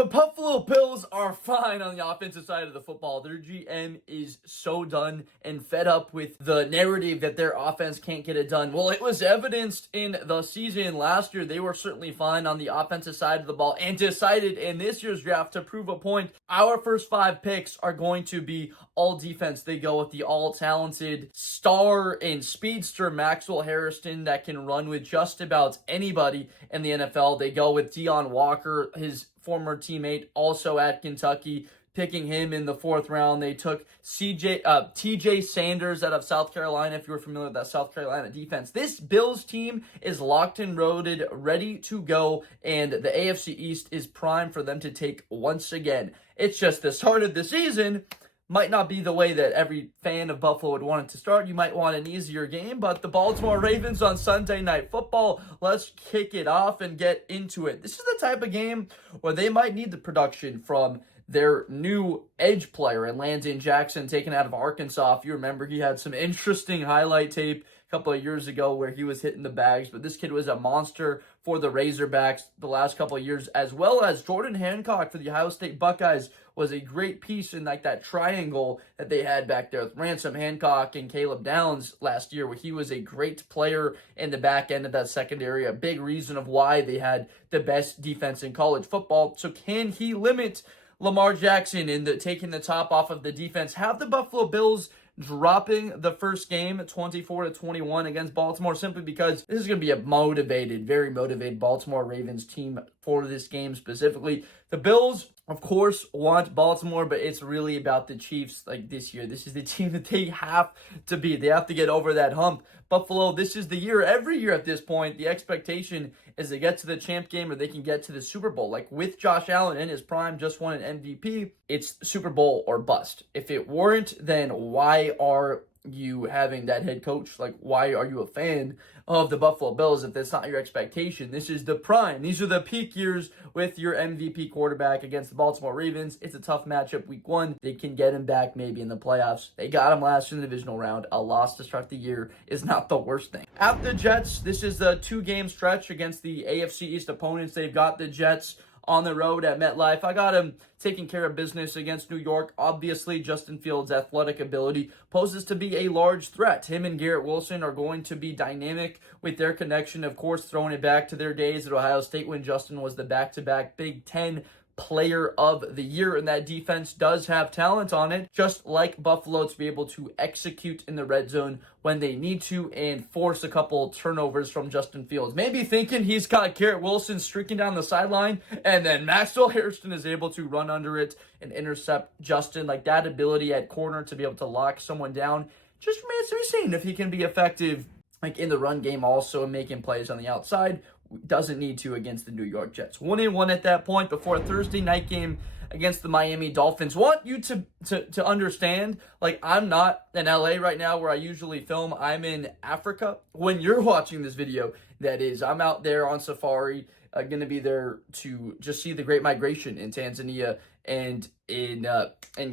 The Buffalo Bills are fine on the offensive side of the football. Their GM is so done and fed up with the narrative that their offense can't get it done. Well, it was evidenced in the season last year. They were certainly fine on the offensive side of the ball and decided in this year's draft to prove a point. Our first 5 picks are going to be all defense. They go with the all-talented star and speedster Maxwell Harrison that can run with just about anybody in the NFL. They go with Deion Walker, his former teammate, also at Kentucky, picking him in the 4th round. They took TJ Sanders out of South Carolina, if you were familiar with that South Carolina defense. This Bills team is locked and loaded, ready to go, and the AFC East is prime for them to take once again. It's just the start of the season might not be the way that every fan of Buffalo would want it to start. You might want an easier game, but the Baltimore Ravens on Sunday Night Football, let's kick it off and get into it. This is the type of game where they might need the production from their new edge player and Landon Jackson, taken out of Arkansas. If you remember, he had some interesting highlight tape a couple of years ago where he was hitting the bags, but this kid was a monster for the Razorbacks the last couple of years, as well as Jordan Hancock for the Ohio State Buckeyes was a great piece in like that triangle that they had back there with Ransom, Hancock, and Caleb Downs last year, where he was a great player in the back end of that secondary, a big reason of why they had the best defense in college football. So can he limit Lamar Jackson in taking the top off of the defense? Have the Buffalo Bills dropping the first game 24-21 against Baltimore, simply because this is going to be a motivated, very motivated Baltimore Ravens team for this game specifically. The Bills, of course, want Baltimore, but it's really about the Chiefs like this year. This is the team that they have to beat. They have to get over that hump. Buffalo, this is the year. Every year at this point, the expectation is they get to the champ game or they can get to the Super Bowl. Like with Josh Allen in his prime, just won an MVP. It's Super Bowl or bust. If it weren't, then why are you having that head coach? Like, why are you a fan of the Buffalo Bills if that's not your expectation? This is the prime. These are the peak years with your MVP quarterback against the Baltimore Ravens. It's a tough matchup week 1. They can get him back maybe in the playoffs. They got him last in the divisional round. A loss to start the year is not the worst thing. At the Jets, this is a 2-game stretch against the AFC East opponents. They've got the Jets on the road at MetLife. I got him taking care of business against New York. Obviously, Justin Fields' athletic ability poses to be a large threat. Him and Garrett Wilson are going to be dynamic with their connection, of course, throwing it back to their days at Ohio State when Justin was the back-to-back Big Ten Player of the Year, and that defense does have talent on it, just like Buffalo, to be able to execute in the red zone when they need to and force a couple turnovers from Justin Fields. Maybe thinking he's got Garrett Wilson streaking down the sideline, and then Maxwell Harrison is able to run under it and intercept Justin. Like that ability at corner to be able to lock someone down just remains to be seen if he can be effective like in the run game also and making plays on the outside. Doesn't need to against the New York Jets. 1-1 at that point before a Thursday night game against the Miami Dolphins. Want you to understand, like, I'm not in LA right now where I usually film. I'm in Africa. When you're watching this video, that is, I'm out there on safari, going to be there to just see the Great Migration in Tanzania and in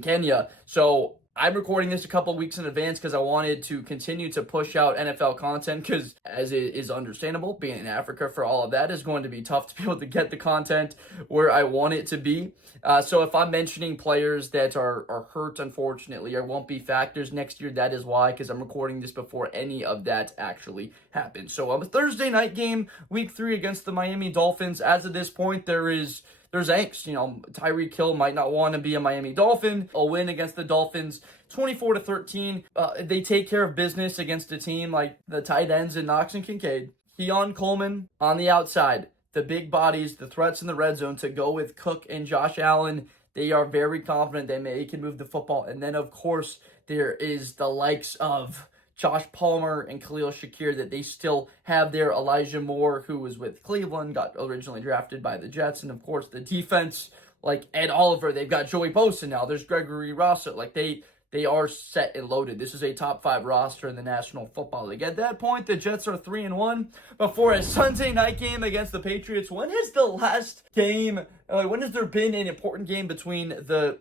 Kenya. So I'm recording this a couple weeks in advance because I wanted to continue to push out NFL content because, as it is understandable, being in Africa for all of that is going to be tough to be able to get the content where I want it to be. So if I'm mentioning players that are hurt, unfortunately, or won't be factors next year, that is why, because I'm recording this before any of that actually happens. So a Thursday night game, week 3 against the Miami Dolphins. As of this point, there's angst. You know, Tyreek Hill might not want to be a Miami Dolphin. A win against the Dolphins, 24-13. They take care of business against a team like the tight ends in Knox and Kincaid. Keon Coleman on the outside. The big bodies, the threats in the red zone to go with Cook and Josh Allen. They are very confident they can move the football. And then, of course, there is the likes of Josh Palmer and Khalil Shakir that they still have there. Elijah Moore, who was with Cleveland, got originally drafted by the Jets. And, of course, the defense, like Ed Oliver, they've got Joey Bosa now. There's Gregory Rousseau. Like, they are set and loaded. This is a top 5 roster in the National Football League. At that point, the Jets are 3-1 before a Sunday night game against the Patriots. When has the last game, when has there been an important game between the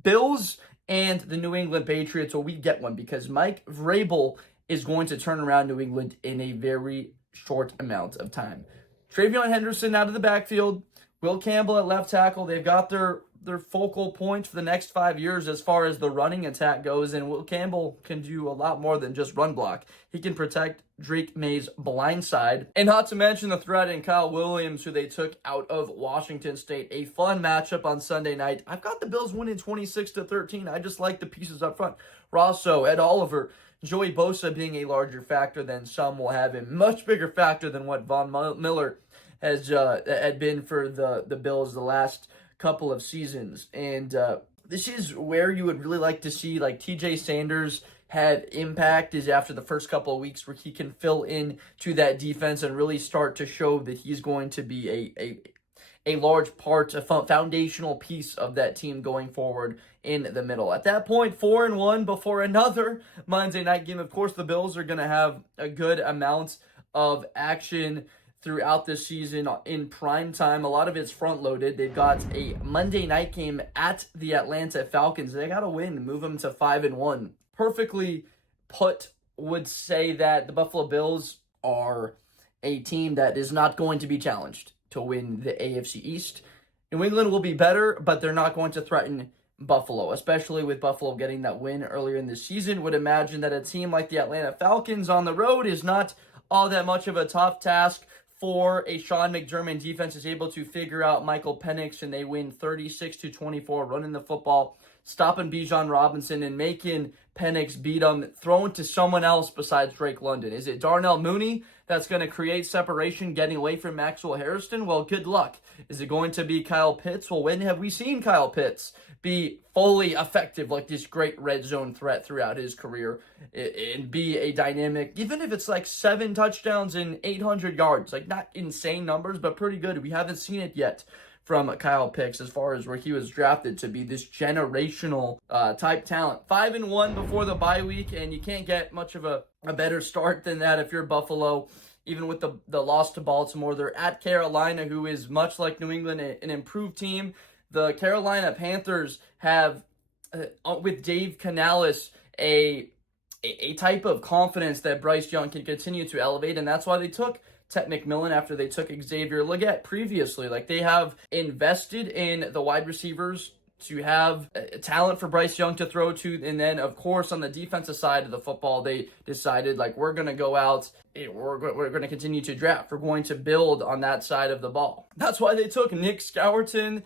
Bills and the New England Patriots? Well, we get one because Mike Vrabel is going to turn around New England in a very short amount of time. TreVeyon Henderson out of the backfield Will Campbell at left tackle, they've got their focal point for the next 5 years as far as the running attack goes, and Will Campbell can do a lot more than just run block. He can protect Drake May's blind side. And not to mention the threat in Kyle Williams, who they took out of Washington State. A fun matchup on Sunday night. I've got the Bills winning 26-13. I just like the pieces up front. Rosso, Ed Oliver, Joey Bosa being a larger factor than some will have, a much bigger factor than what Von Miller has had been for the Bills the last couple of seasons. And this is where you would really like to see like TJ Sanders have impact, is after the first couple of weeks where he can fill in to that defense and really start to show that he's going to be a large part, a foundational piece of that team going forward in the middle. At that point, 4-1 before another Monday night game. Of course, the Bills are going to have a good amount of action throughout the season in prime time. A lot of it's front loaded. They've got a Monday night game at the Atlanta Falcons. They got to win, move them to 5-1. Perfectly put, would say that the Buffalo Bills are a team that is not going to be challenged to win the AFC East. New England will be better, but they're not going to threaten Buffalo, especially with Buffalo getting that win earlier in the season. Would imagine that a team like the Atlanta Falcons on the road is not all that much of a tough task for a Sean McDermott defense. Is able to figure out Michael Penix, and they win 36-24, running the football, stopping Bijan Robinson and making Penix beat them, throwing to someone else besides Drake London. Is it Darnell Mooney that's going to create separation, getting away from Maxwell Harrison? Well, good luck. Is it going to be Kyle Pitts? Well, when have we seen Kyle Pitts be fully effective like this great red zone threat throughout his career and be a dynamic, even if it's like 7 touchdowns and 800 yards, like not insane numbers, but pretty good. We haven't seen it yet from Kyle Pitts as far as where he was drafted to be this generational type talent. 5-1 before the bye week, and you can't get much of a better start than that if you're Buffalo. Even with the loss to Baltimore, they're at Carolina, who is much like New England, an improved team. The Carolina Panthers have, with Dave Canales, a type of confidence that Bryce Young can continue to elevate, and that's why they took Tet McMillan after they took Xavier Legette previously. Like, they have invested in the wide receivers to have talent for Bryce Young to throw to. And then, of course, on the defensive side of the football, they decided, like, we're going to go out, we're going to continue to draft. We're going to build on that side of the ball. That's why they took Nick Scourton,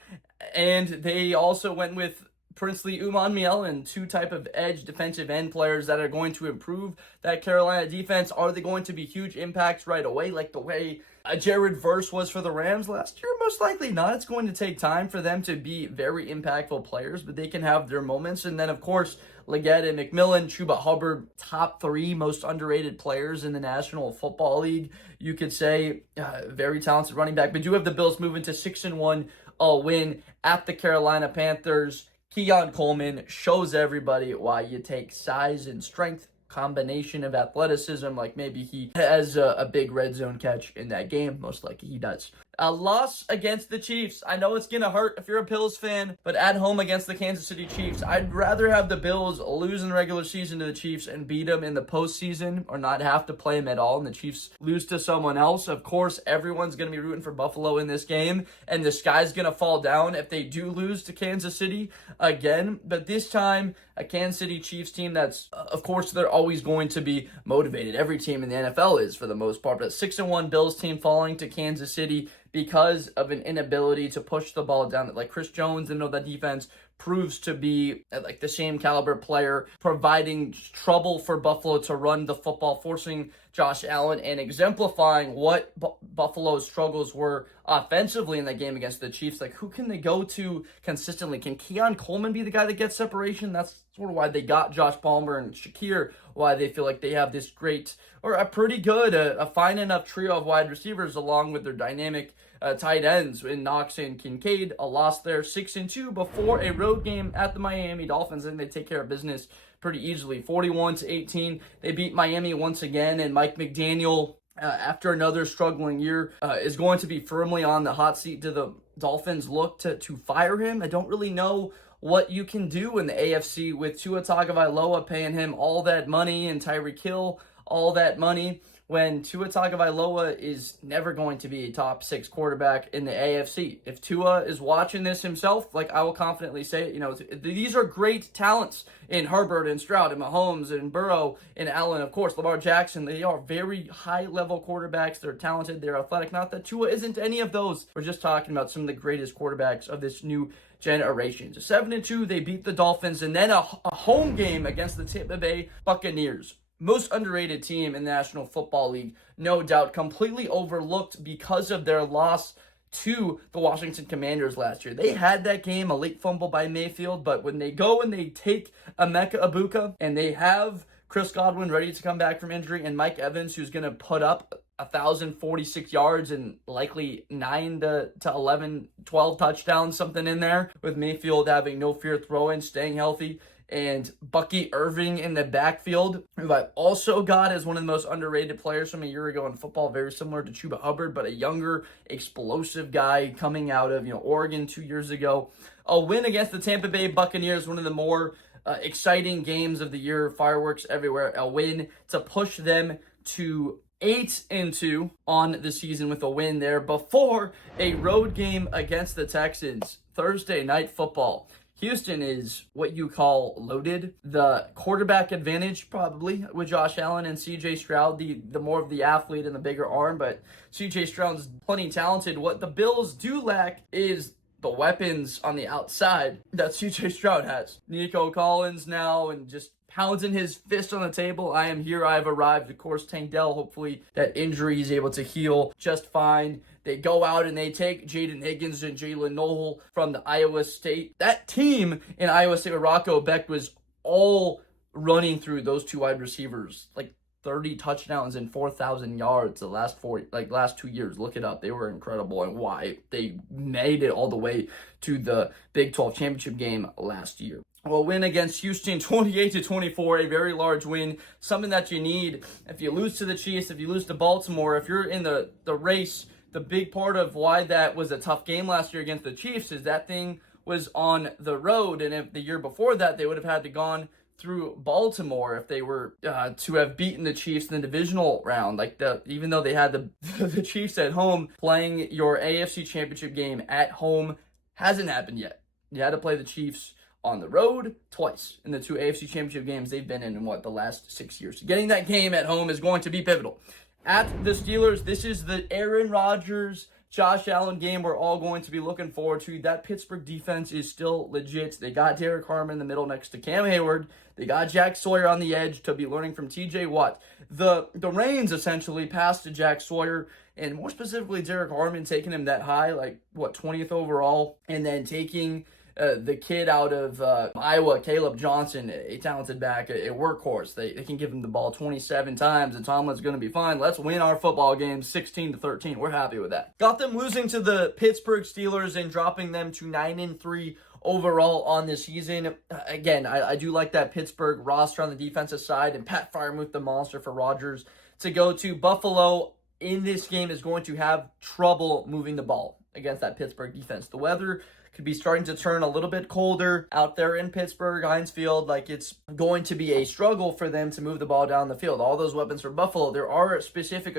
and they also went with Princely Umanmielen, 2 type of edge defensive end players that are going to improve that Carolina defense. Are they going to be huge impacts right away, like the way Jared Verse was for the Rams last year? Most likely not. It's going to take time for them to be very impactful players, but they can have their moments. And then, of course, Legette and McMillan, Chuba Hubbard, top 3 most underrated players in the National Football League. You could say very talented running back. But do have the Bills moving to 6-1, a win at the Carolina Panthers. Keon Coleman shows everybody why you take size and strength, combination of athleticism, like maybe he has a big red zone catch in that game. Most likely he does. A loss against the Chiefs. I know it's going to hurt if you're a Bills fan, but at home against the Kansas City Chiefs, I'd rather have the Bills lose in the regular season to the Chiefs and beat them in the postseason, or not have to play them at all and the Chiefs lose to someone else. Of course, everyone's going to be rooting for Buffalo in this game, and the sky's going to fall down if they do lose to Kansas City again. But this time, a Kansas City Chiefs team that's, of course, they're always going to be motivated. Every team in the NFL is, for the most part. But a 6-1 Bills team falling to Kansas City because of an inability to push the ball down. Like, Chris Jones, and that defense proves to be like the same caliber player, providing trouble for Buffalo to run the football, forcing Josh Allen, and exemplifying what Buffalo's struggles were offensively in that game against the Chiefs. Like, who can they go to consistently? Can Keon Coleman be the guy that gets separation? That's sort of why they got Josh Palmer and Shakir, why they feel like they have this great, or a pretty good, a fine enough trio of wide receivers, along with their dynamic tight ends in Knox and Kincaid. A loss there, 6-2 before a road game at the Miami Dolphins. I think they take care of business pretty easily. 41-18. They beat Miami once again, and Mike McDaniel, after another struggling year, is going to be firmly on the hot seat. Do the Dolphins look to fire him? I don't really know what you can do in the AFC with Tua Tagovailoa paying him all that money and Tyreek Hill all that money. when Tua Tagovailoa is never going to be a top 6 quarterback in the AFC. If Tua is watching this himself, like I will confidently say it, these are great talents in Herbert and Stroud and Mahomes and Burrow and Allen, of course, Lamar Jackson. They are very high-level quarterbacks. They're talented. They're athletic. Not that Tua isn't any of those. We're just talking about some of the greatest quarterbacks of this new generation. 7-2, they beat the Dolphins, and then a home game against the Tampa Bay Buccaneers. Most underrated team in the National Football League, no doubt, completely overlooked because of their loss to the Washington Commanders last year. They had that game, a late fumble by Mayfield, but when they go and they take Emeka Egbuka and they have Chris Godwin ready to come back from injury and Mike Evans, who's going to put up 1,046 yards and likely 9 to 11, 12 touchdowns, something in there, with Mayfield having no fear throwing, staying healthy, and Bucky Irving in the backfield, who I also got as one of the most underrated players from a year ago in football, very similar to Chuba Hubbard, but a younger, explosive guy coming out of Oregon 2 years ago. A win against the Tampa Bay Buccaneers, one of the more exciting games of the year, fireworks everywhere. A win to push them to 8-2 on the season with a win there before a road game against the Texans. Thursday Night Football. Houston is what you call loaded. The quarterback advantage, probably, with Josh Allen and C.J. Stroud, the more of the athlete and the bigger arm, but C.J. Stroud's plenty talented. What the Bills do lack is the weapons on the outside that C.J. Stroud has. Nico Collins now, and just pounding his fist on the table. I am here, I have arrived. Of course, Tank Dell, hopefully that injury is able to heal just fine. They go out and they take Jaden Higgins and Jalen Noel from the Iowa State. That team in Iowa State with Rocco Beck was all running through those two wide receivers, like 30 touchdowns and 4,000 yards the last 2 years. Look it up. They were incredible, and why they made it all the way to the Big 12 championship game last year. Well, win against Houston, 28-24, a very large win, something that you need. If you lose to the Chiefs, if you lose to Baltimore, if you're in the race, the big part of why that was a tough game last year against the Chiefs is that thing was on the road, and if the year before that, they would have had to gone through Baltimore if they were to have beaten the Chiefs in the divisional round. Even though they had the Chiefs at home, playing your AFC Championship game at home hasn't happened yet. You had to play the Chiefs on the road twice in the 2 AFC Championship games they've been in the last 6 years. So getting that game at home is going to be pivotal. At the Steelers, this is the Aaron Rodgers, Josh Allen game we're all going to be looking forward to. That Pittsburgh defense is still legit. They got Derek Harmon in the middle next to Cam Hayward. They got Jack Sawyer on the edge to be learning from TJ Watt. The reins essentially passed to Jack Sawyer, and more specifically Derek Harmon, taking him that high, 20th overall, and then taking the kid out of Iowa, Caleb Johnson, a talented back, a workhorse. They can give him the ball 27 times, and Tomlin's going to be fine. Let's win our football games 16-13. We're happy with that. Got them losing to the Pittsburgh Steelers and dropping them to 9-3 overall on the season. Again, I do like that Pittsburgh roster on the defensive side, and Pat Freiermuth, the monster for Rodgers, to go to Buffalo in this game is going to have trouble moving the ball against that Pittsburgh defense. The weather could be starting to turn a little bit colder out there in Pittsburgh, Heinz Field. It's going to be a struggle for them to move the ball down the field. All those weapons for Buffalo, there are a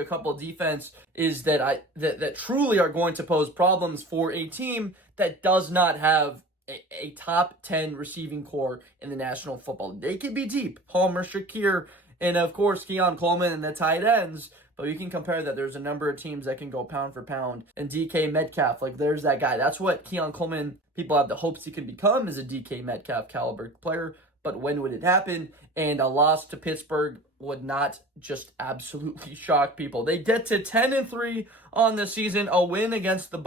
couple of defenses that truly are going to pose problems for a team that does not have a top 10 receiving core in the National Football League. They could be deep. Palmer, Shakir, and of course Keon Coleman and the tight ends. But you can compare that. There's a number of teams that can go pound for pound. And DK Metcalf, there's that guy. That's what Keon Coleman, people have the hopes he can become, as a DK Metcalf caliber player. But when would it happen? And a loss to Pittsburgh would not just absolutely shock people. They get to 10-3 on the season, a win against the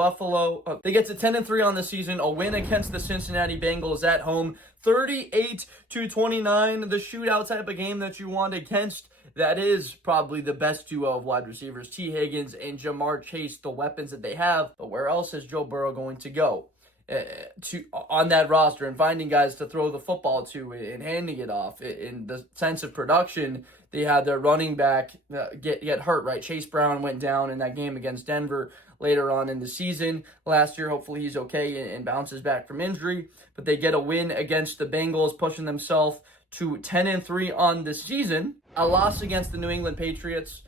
They get to 10-3 on the season, a win against the Cincinnati Bengals at home, 38-29, the shootout type of game that you want against. That is probably the best duo of wide receivers, T. Higgins and Jamar Chase, the weapons that they have. But where else is Joe Burrow going to go on that roster, and finding guys to throw the football to and handing it off? In the sense of production, they had their running back get hurt, right? Chase Brown went down in that game against Denver later on in the season last year. Hopefully he's okay and bounces back from injury. But they get a win against the Bengals, pushing themselves to 10-3 on the season. A loss against the New England Patriots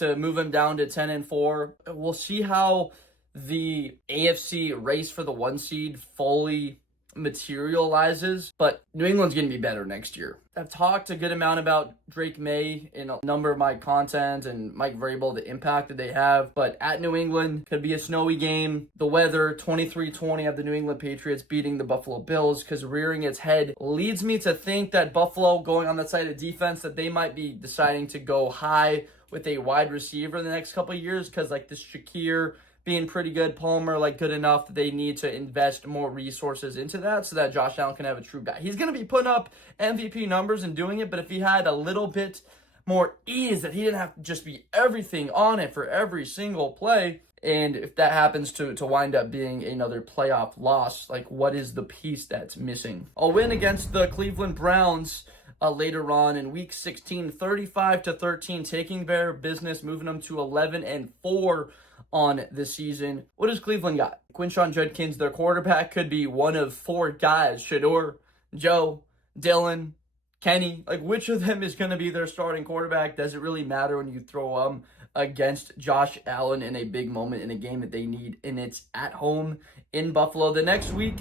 to move him down to 10-4. We'll see how the AFC race for the 1 seed fully materializes, but New England's going to be better next year. I've talked a good amount about Drake May in a number of my content and Mike Vrabel, the impact that they have, but at New England, could be a snowy game. The weather, 23-20 of the New England Patriots beating the Buffalo Bills, because rearing its head leads me to think that Buffalo, going on that side of defense, that they might be deciding to go high with a wide receiver in the next couple of years, because like this Shakir being pretty good, Palmer like good enough, that they need to invest more resources into that so that Josh Allen can have a true guy. He's going to be putting up MVP numbers and doing it, but if he had a little bit more ease, that he didn't have to just be everything on it for every single play, and if that happens to wind up being another playoff loss, like what is the piece that's missing? A win against the Cleveland Browns later on in week 16, 35-13, taking their business, moving them to 11-4 on the season. What does Cleveland got? Quinshon Judkins, their quarterback, could be one of 4 guys. Shador, Joe, Dylan, Kenny. Like, which of them is going to be their starting quarterback? Does it really matter when you throw them against Josh Allen in a big moment in a game that they need, and it's at home in Buffalo? The next week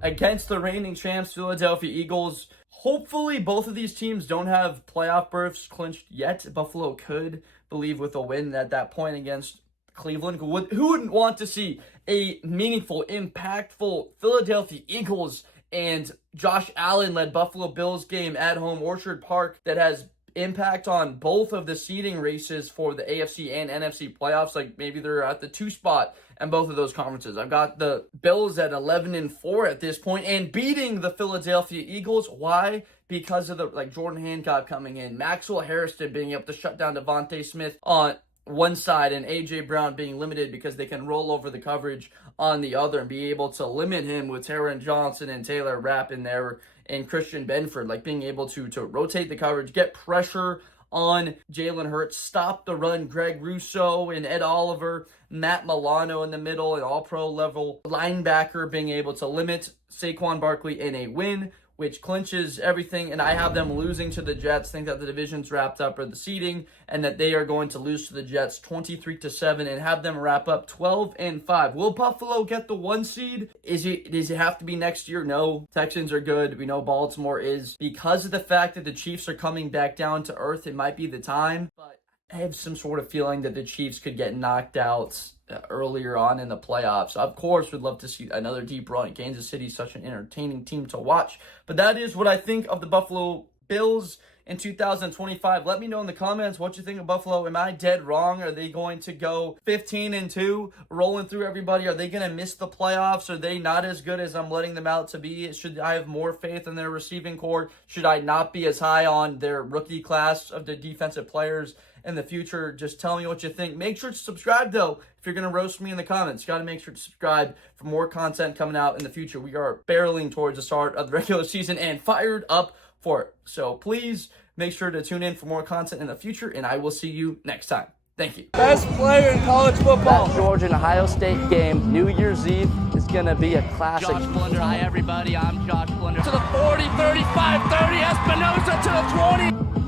against the reigning champs, Philadelphia Eagles. Hopefully both of these teams don't have playoff berths clinched yet. Buffalo could, believe, with a win at that point against Cleveland. Who wouldn't want to see a meaningful, impactful Philadelphia Eagles and Josh Allen-led Buffalo Bills game at home, Orchard Park, that has impact on both of the seeding races for the AFC and NFC playoffs? Like, maybe they're at the 2 spot in both of those conferences. I've got the Bills at 11-4 at this point and beating the Philadelphia Eagles. Why? Because of the Jordan Hancock coming in, Maxwell Harrison being able to shut down Devontae Smith on one side, and A.J. Brown being limited because they can roll over the coverage on the other and be able to limit him with Taron Johnson and Taylor Rapp in there and Christian Benford, like being able to rotate the coverage, get pressure on Jalen Hurts, stop the run. Greg Rousseau and Ed Oliver, Matt Milano in the middle, an all-pro level linebacker, being able to limit Saquon Barkley in a win, which clinches everything, and I have them losing to the Jets. Think that the division's wrapped up, or the seeding, and that they are going to lose to the Jets 23-7 and have them wrap up 12-5. Will Buffalo get the 1 seed? Does it have to be next year? No. Texans are good. We know Baltimore is. Because of the fact that the Chiefs are coming back down to earth, it might be the time, but I have some sort of feeling that the Chiefs could get knocked out earlier on in the playoffs. Of course, we'd love to see another deep run. Kansas City is such an entertaining team to watch. But that is what I think of the Buffalo Bills in 2025. Let me know in the comments what you think of Buffalo. Am I dead wrong? Are they going to go 15-2, rolling through everybody? Are they going to miss the playoffs? Are they not as good as I'm letting them out to be? Should I have more faith in their receiving core? Should I not be as high on their rookie class of the defensive players in the future? Just tell me what you think. Make sure to subscribe, though, if you're going to roast me in the comments. You got to make sure to subscribe for more content coming out in the future. We are barreling towards the start of the regular season and fired up for it. So please make sure to tune in for more content in the future, and I will see you next time. Thank you. Best player in college football. That Georgia and Ohio State game, New Year's Eve, is going to be a classic. Josh Blunder. Hi, everybody. I'm Josh Blunder. To the 40, 35, 30. Espinosa to the 20.